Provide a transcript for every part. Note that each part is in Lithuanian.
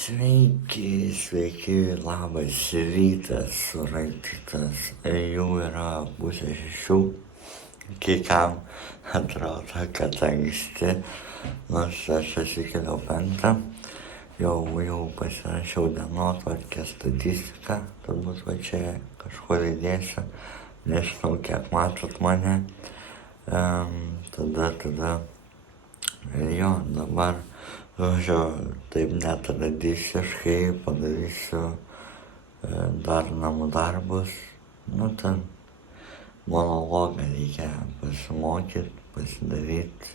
Sveiki, labas rytas, suraitytas, jau yra pusė 6, kai kam atrodo, kad anksti, nors aš atsikėliau 5, jau pasirašiau dienotvarkę statistiką, turbūt va čia kažkur įdėsiu, nežinau kiek matot mane, tada, dabar taip netradiciškai padarysiu dar namų darbus, ten monologą reikia pasimokyti, pasidaryti.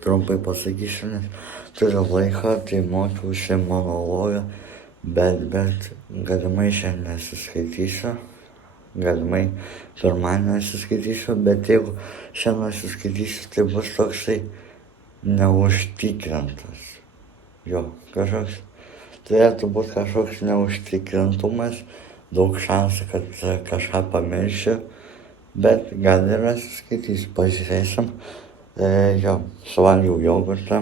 Trumpai pasakysiu, nes turiu laiko, tai mokiausi monologą, bet galimai šiandien nesiskaitysiu, galimai pirmadienį nesiskaitysiu, bet jeigu šiandien nesiskaitysiu, tai bus toksai neužtikrintas. Turėtų būti kažkoks neužtikrintumas, daug šansų, kad kažką pamiršiu, bet gal ir atsiskaitysiu, pažiūrėsim. Suvalgiau jogurtą,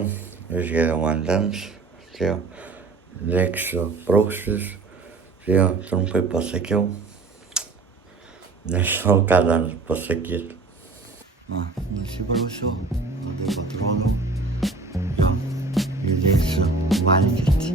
išgėriau vandens, lėksiu praustis, trumpai pasakiau, nežinau ką dar pasakyti. Nusiprausiau, tada atrodau, judėsiu valgyti.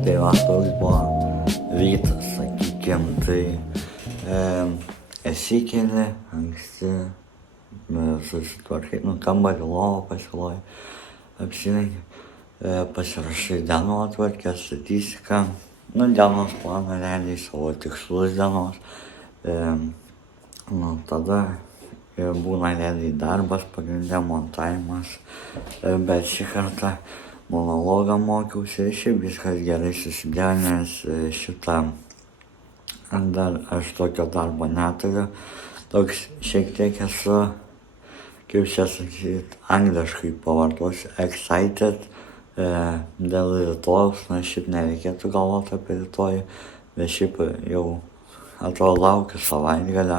Tai va, toks buvo rytas, sakykim, tai esikeli anksti, susitvarkai, kambarį lovą pasiloji, apsirengi. Pasirašai dienotvarkę, statistiką, dienos planą realiai, savo tikslus dienos. Tada būna realiai darbas, pagrindė montavimas, bet šį kartą monologą mokiausi, šiaip viskas gerai susidėjo, nes dar aš tokio darbo neturiu, toks šiek tiek esu, kaip čia sakyti, angliškai pavartosiu, excited, dėl rytojaus, šiaip nereikėtų galvoti apie rytojų, bet šiaip jau atrodo laukiu savaitgalio,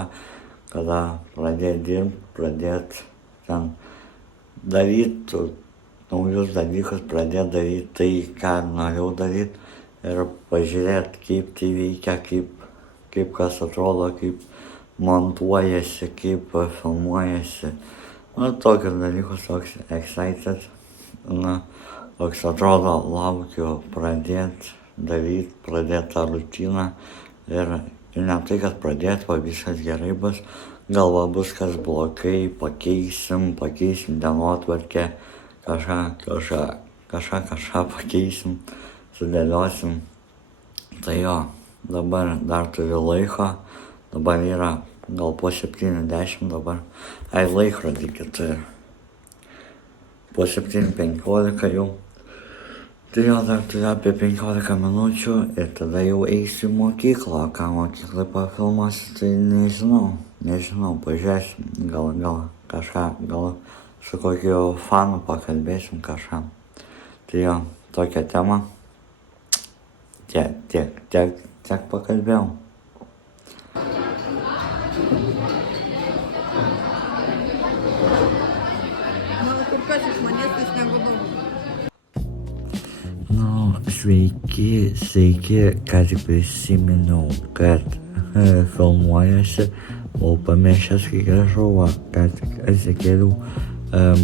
kada pradėti dirbti, pradėti ten daryti naujus dalykus, pradėti daryti tai, ką norėjau daryti ir pažiūrėti, kaip tai veikia, kaip kas atrodo, kaip montuojasi, kaip filmuojasi. Tokius dalykus, toks excited. Toks atrodo, laukiu pradėti daryti, pradėti tą rutiną ir ne tai, kad pradėti, viskas gerai bus, galva bus kas blogai, pakeisim dienotvarkę, kažką pakeisim, sudėliosim. Tai dabar dar turiu laiko, dabar yra gal po 7:10 dabar, laikrodį kitą, po 7:15 jau. Tai dar turiu apie 15 minučių ir tada jau eisiu į mokyklą, ką mokyklai pafilmuosiu, tai nežinau, pažiūrėsim, gal su kokiu fanu pakalbėsim kažką. Tai tokia tema, tiek pakalbėjau. Kur kas išmanesnis negu daug. Sveiki, ką tik prisiminiau, kad filmuojasi, buvau pamiršęs, kai grįžau, ką tik atsikėliau,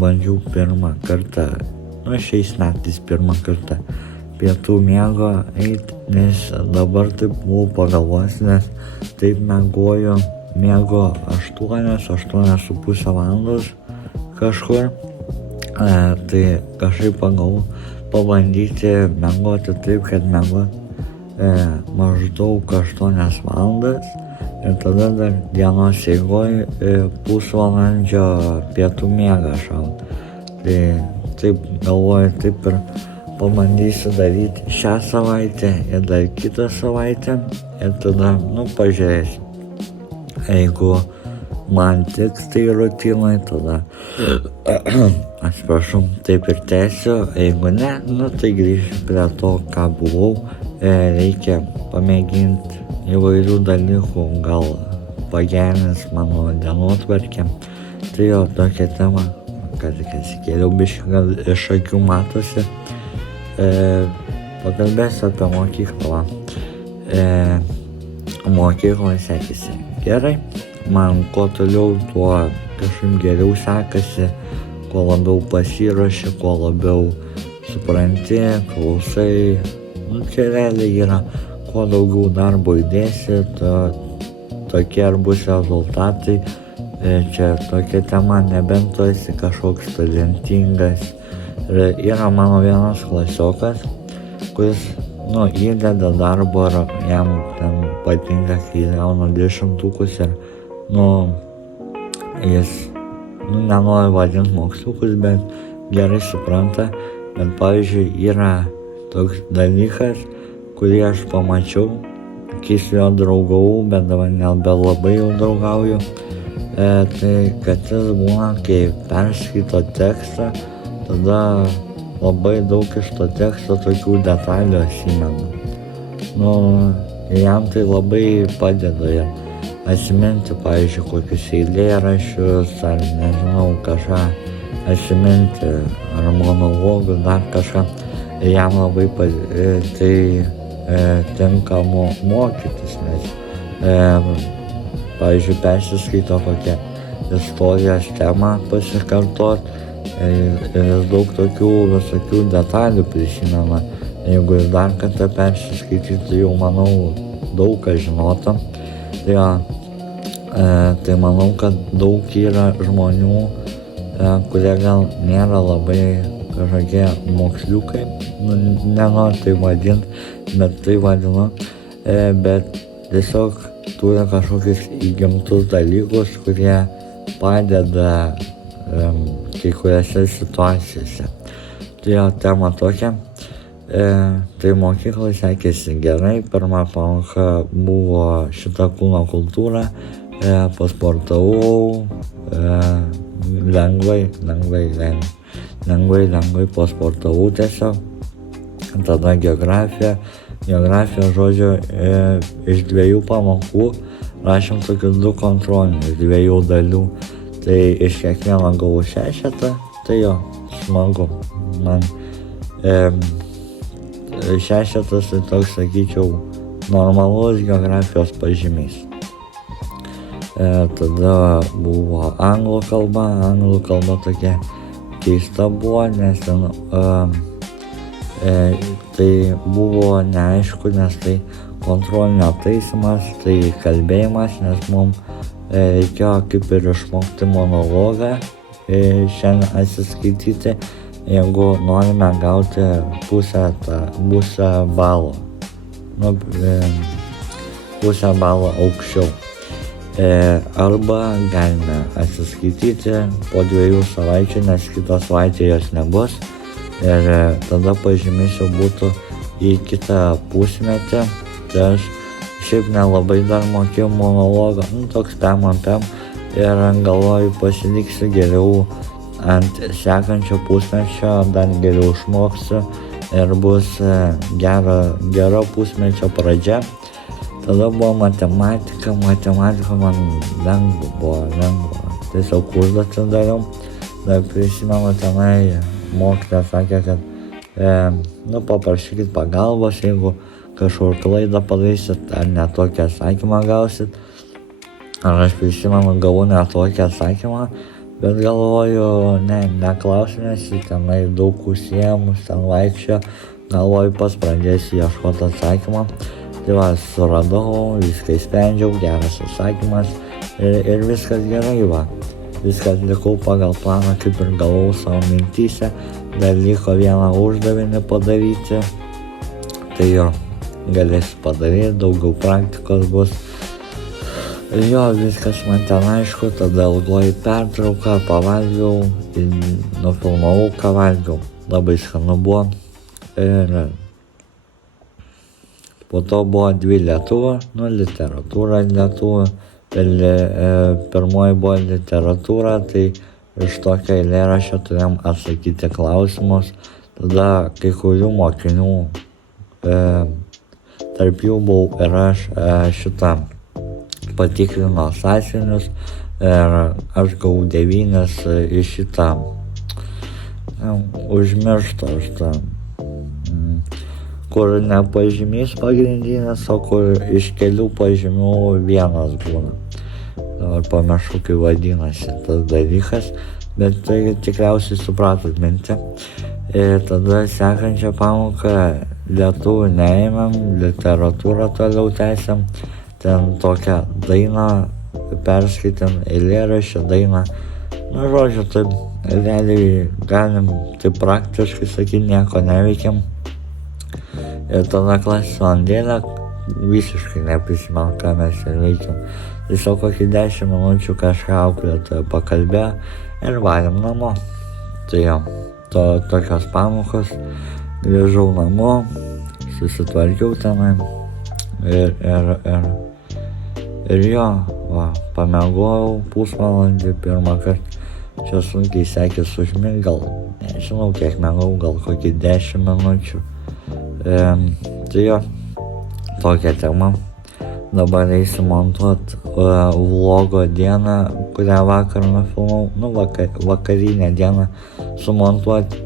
bandžiau pirmą kartą, šiais metais pirmą kartą pietų miego eiti, nes dabar taip buvau pagalvojęs, nes taip miego 8,5 valandos kažkur, tai kažkaip pagalvojau pabandyti miegoti taip, kad miegoti maždaug 8 valandas ir tada dar dienos eigoj pusvalandžio pietų miegą šaut. Tai taip galvoju, taip ir pabandysiu daryti šią savaitę ir dar kitą savaitę ir tada, pažiūrėsiu. Jeigu man tiks tai rutinai, tada Atsiprašau, taip ir tęsiu, jeigu ne, tai grįšiu prie to, ką buvau. Reikia pamėginti įvairių dalykų, gal pagerins mano dienotvarkę. Tai jo tokia tema, kad atsikėliau biškį, gal iš akių matosi. Pakalbėsiu apie mokyklą. Mokykloje sekėsi gerai, man kuo toliau, tuo kažkaip geriau sekasi. Kuo labiau pasiruoši, kuo labiau supranti, klausai. Čia realiai yra, kuo daugiau darbo įdėsi, tokie ar bus rezultatai. Čia tokia tema, nebent tu esi kažkoks talentingas. Yra mano vienas klasiokas, kuris, įdeda darbo ir jam ten patinka, kai gauna 10 ir, jis nenori vadinti moksliukus, bet gerai supranta. Bet pavyzdžiui, yra toks dalykas, kurį aš pamačiau, kai su juo draugavau, bet dabar nebelabai jau draugauju. Tai kad jis būna, kai perskaito tekstą, tada labai daug iš to teksto tokių detalių atsimena. Jam tai labai padeda atsiminti, pavyzdžiui, kokius eilėraščius, ar nežinau, kažką atsiminti, ar monologus, dar kažką. Jam labai tai tinka mokytis, nes, pavyzdžiui, persiskaito kokią istorijos temą pasikartot, jis daug tokių visokių detalių prisimena. Jeigu jis dar kartą persiskaitytų, jau manau, daug ką žinotų. Tai manau, kad daug yra žmonių, kurie gal nėra labai kažkokie moksliukai, nenoriu tai vadinti, bet tai vadinu, bet tiesiog turi kažkokius įgimtus dalykus, kurie padeda kai kuriuose situacijose. Tai tema tokia. Tai mokyklai sekėsi gerai, pirma pamoka buvo šita kūno kultūra, pasportavau, lengvai pasportavau tiesiog. Tada geografija, žodžiu, iš 2 pamokų rašėm tokius 2 kontrolinius, 2 dalių. Tai iš kiekvieno gavau 6, tai jo, smagu. Man 6 tai toks, sakyčiau, normalus geografijos pažymys. Tada buvo anglų kalba tokia keista buvo, nes ten tai buvo neaišku, nes tai kontrolinio taisymas, tai kalbėjimas, nes mums reikėjo kaip ir išmokti monologą, šiandien atsiskaityti, jeigu norime gauti pusę balo, pusę balo aukščiau. Arba galime atsiskaityti po 2 savaičių, nes kitą savaitę jos nebus. Ir tada pažymys jau būtų į kitą pusmetį. Tai aš šiaip nelabai dar mokėjau monologą, toks pem. Ir galvoju, pasiliksiu geriau ant sekančio pusmečio, dar geriau išmoksiu ir bus gera pusmečio pradžia. Tada buvo matematika man lengva. Tiesiog užduotį dariau. Dar prisimenu, tenai mokytoja sakė, kad paprašykit pagalbos, jeigu kažkur klaidą padarysit ar netokį atsakymą gausit. Ar aš prisimenu, gavau netokį atsakymą, bet galvoju, neklausiu, nes tenai daug užsiėmus, ten vaikščio, galvoju, pats pradėsiu ieškoti atsakymą. Tai suradau, viską sprendžiau, geras atsakymas ir viskas gerai Viskas likau pagal planą, kaip ir galvojau savo mintyse, dar liko vieną uždavinį padaryti. Tai jo, galėsiu padaryti, daugiau praktikos bus. Jo, viskas man ten aišku, tada ilgoji pertrauka, pavalgiau, nufilmavau, ką valgiau. Labai skanu buvo. Ir po to buvo 2 lietuvių, literatūra lietuvių. Pirmoji buvo literatūra, tai iš tokio eilėraščio turėjom atsakyti klausimus. Tada kai kurių mokinių, tarp jų buvau ir aš, patikrino sąsiuvinius ir aš gavau 9 iš šitą užmirštą, kur ne pažymys pagrindinis, o kur iš kelių pažymių vienas būna. Dabar pamiršau, kaip vadinasi tas dalykas, bet tai tikriausiai supratot mintį. Ir tada sekančią pamoką lietuvių neėmėm, literatūrą toliau tęsėm. Ten tokią dainą perskaitėm, eilėraščio dainą. Nu, žodžiu, taip realiai galim taip praktiškai sakyti, nieko neveikėm. Ir tada klasės valandėlę visiškai neprisimenu, ką mes ir veikėm. Tiesiog kokį 10 minučių kažką auklėtoja pakalbėjo ir valėm namo. Tai jo, tokios pamokos, grįžau namo, susitvarkiau tenai ir jo, pamiegojau pusvalandį pirmą kartą. Čia sunkiai sekės užmigt, gal nežinau kiek miegau, gal kokį 10 minučių. Tai jo, tokia tema. Dabar eisiu montuot vlogo dieną, kurią vakar nufilmau, vakarinę dieną sumontuoti.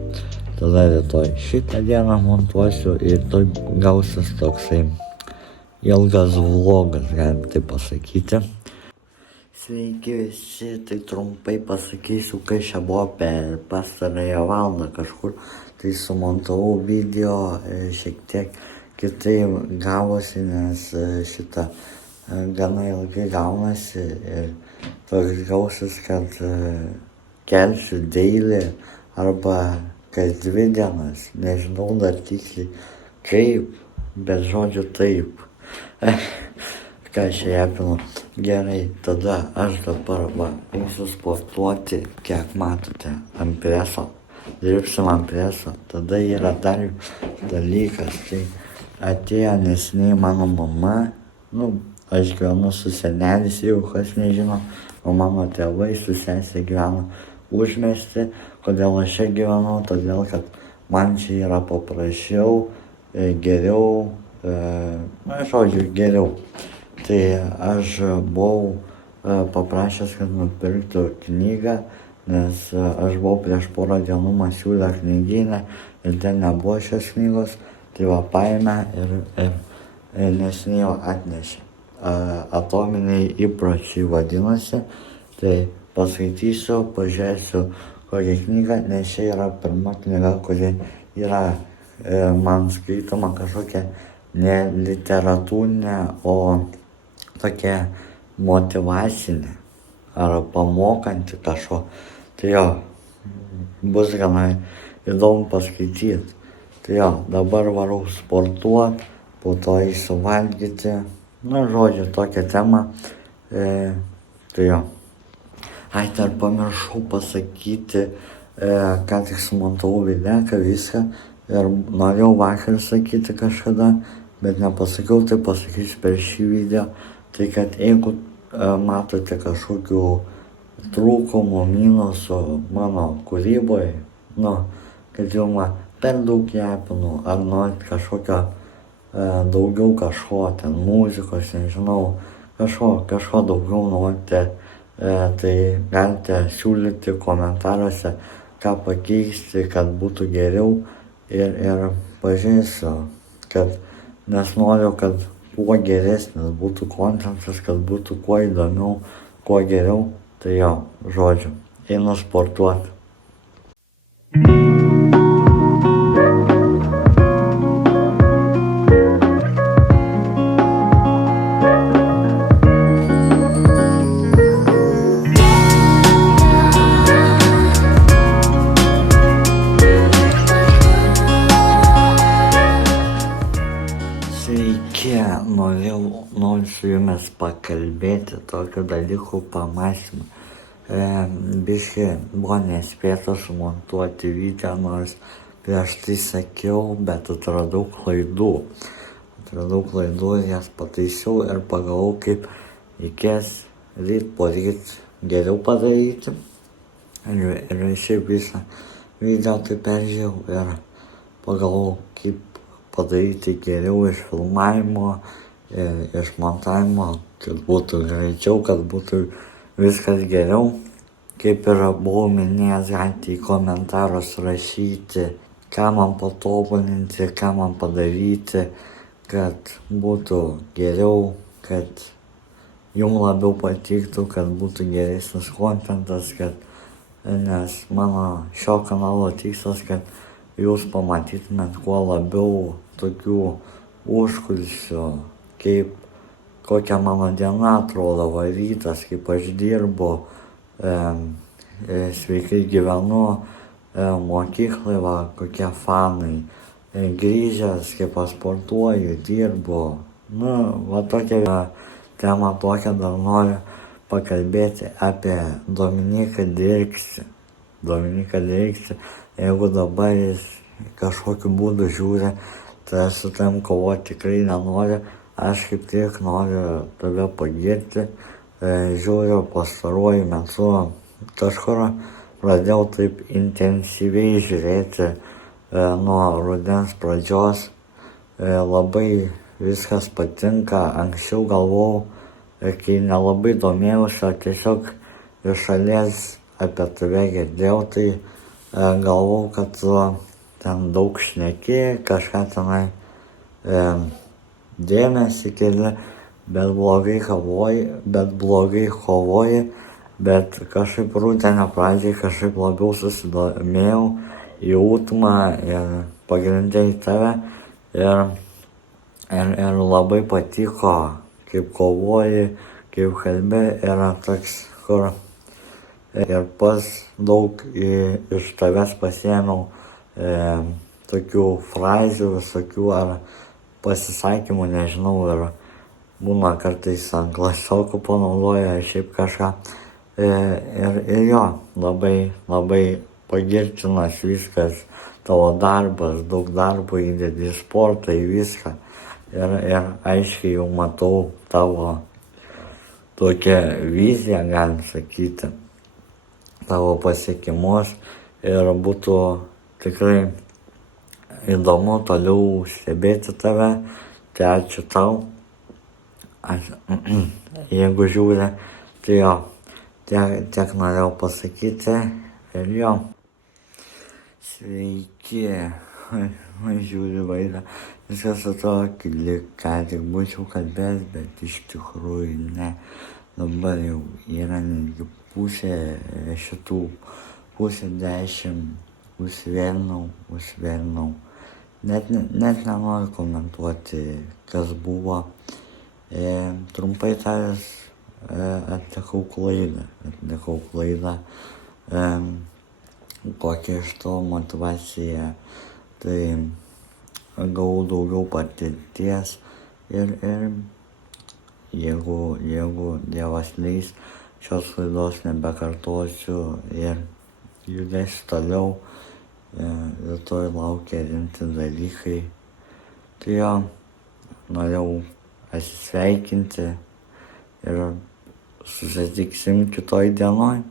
Tada rytoj šitą dieną montuosiu ir to gausis toksai ilgas vlogas, galim taip pasakyti. Sveiki visi, tai trumpai pasakysiu, kai čia buvo per pastarąją valandą kažkur. Tai sumontavau video šiek tiek kitaip gavosi, nes šitą gana ilgai gaunasi ir toks gausis, kad kelsiu daily arba kas 2 dienas, nežinau dar tiksliai kaip, bet žodžiu taip. Ką čia apinu. Gerai, tada aš dabar eisiu sportuoti, kiek matote, ant preso. Dirbsim ant preso. Tada yra dar dalykas, tai atėjo neseniai mano mama, aš gyvenu su senelis, jeigu kas nežino, o mano tėvai su sesė gyveno užmiesty. Kodėl aš čia gyvenau? Todėl, kad man čia yra paprasčiau, geriau, geriau. Tai aš buvau paprašęs, kad nupirktų knygą, nes aš buvau prieš porą dienų Masiulio knygyne ir ten nebuvo šios knygos. Tai paėmė ir neseniai jau atnešė. Atominiai įpročiai vadinasi. Tai paskaitysiu, pažiūrėsiu kokią knygą, nes čia yra pirma knyga, kuri yra man skaitoma kažkokia ne literatūrinė, o tokia motyvacinė ar pamokanti kažko. Tai jo, bus gana įdomu paskaityti. Tai jo, dabar varau sportuoti, po to eisiu valgyti. Žodžiu, tokia tema. Tai jo. Dar pamiršau pasakyti, ką tik sumontavau videką, viską. Ir norėjau vakar sakyti kažkada, bet nepasakiau, tai pasakysiu per šį video. Tai kad jeigu matote kažkokių trūkumų, minusų mano kūryboje, kad jau per daug japinu, ar norit kažkokio daugiau kažko, ten muzikos, nežinau, kažko daugiau norite, tai galite siūlyti komentaruose, ką pakeisti, kad būtų geriau ir pažiūrėsiu, nes noriu, kad kuo geresnis būtų kontentas, kad būtų kuo įdomiau, kuo geriau. Tai jo, žodžiu, einu sportuoti. Noriu su jumis pakalbėti tokių dalykų pamąstymą. Biškį buvo nespėta sumontuoti video, nors prieš tai sakiau, bet atradau klaidų ir jas pataisiau ir pagalvojau, kaip reikės poryt geriau padaryti. Ir šiaip visą video tai peržiūrėjau ir pagalvojau, kaip padaryti geriau iš filmavimo, iš montavimo, kad būtų greičiau, kad būtų viskas geriau. Kaip ir buvau minėjęs, galite į komentarus rašyti, ką man patobulinti, ką man padaryti, kad būtų geriau, kad jums labiau patiktų, kad būtų geresnis kontentas, nes mano šio kanalo tikslas, kad jūs pamatytumėt kuo labiau tokių užkulisių, kokia mano diena atrodo, rytas, kaip aš dirbu, sveikai gyvenu, mokyklai, kokie fanai, grįžęs, kaip aš sportuoju, dirbu. Tokia tema tokia, dar noriu pakalbėti apie Dominiką Dirksį. Jeigu dabar jis kažkokiu būdu žiūri, tai aš su tam kovoti tikrai nenoriu. Aš kaip tik noriu tave pagirti. Žiūriu pastaruoju metu, kažkur pradėjau taip intensyviai žiūrėti nuo rudens pradžios. Labai viskas patinka. Anksčiau galvojau, kai nelabai domėjausi, tiesiog iš šalies apie tave girdėjau, tai galvojau, kad tu ten daug šneki, kažką tenai dėmesį keli, bet blogai kovoji, bet kažkaip rudenio pradžiai kažkaip labiau susidomėjau į Utmą ir pagrindė į tave ir labai patiko, kaip kovoji, kaip kalbi, yra toks, kur ir pas daug iš tavęs pasiėmiau tokių frazių, visokių ar pasisakymų, nežinau, ir būna kartais ant klasiokų panaudoja šiaip kažką. Ir jo, labai pagirtinas viskas, tavo darbas, daug darbo įdedi į sportą, į viską. Ir aiškiai jau matau tavo tokią viziją, galim sakyti, tavo pasiekimus ir būtų tikrai įdomu toliau stebėti tave. Tai ačiū tau. Jeigu žiūri, tai jo, tiek norėjau pasakyti ir jo. Sveiki, žiūriu vaizdą, viskas atrodo, ką tik būčiau kalbėjęs, bet iš tikrųjų ne. Dabar jau yra netgi pusė 10, užsivėlinau. Net nenoriu komentuoti, kas buvo. Trumpai tariant, atlikau klaidą, kokia iš to motyvacija, tai gavau daugiau patirties ir jeigu Dievas leis, šios klaidos nebekartosiu ir judėsiu toliau. Rytoj laukia rimti dalykai. Tai jo, norėjau atsisveikinti ir susitiksim kitoj dienoj.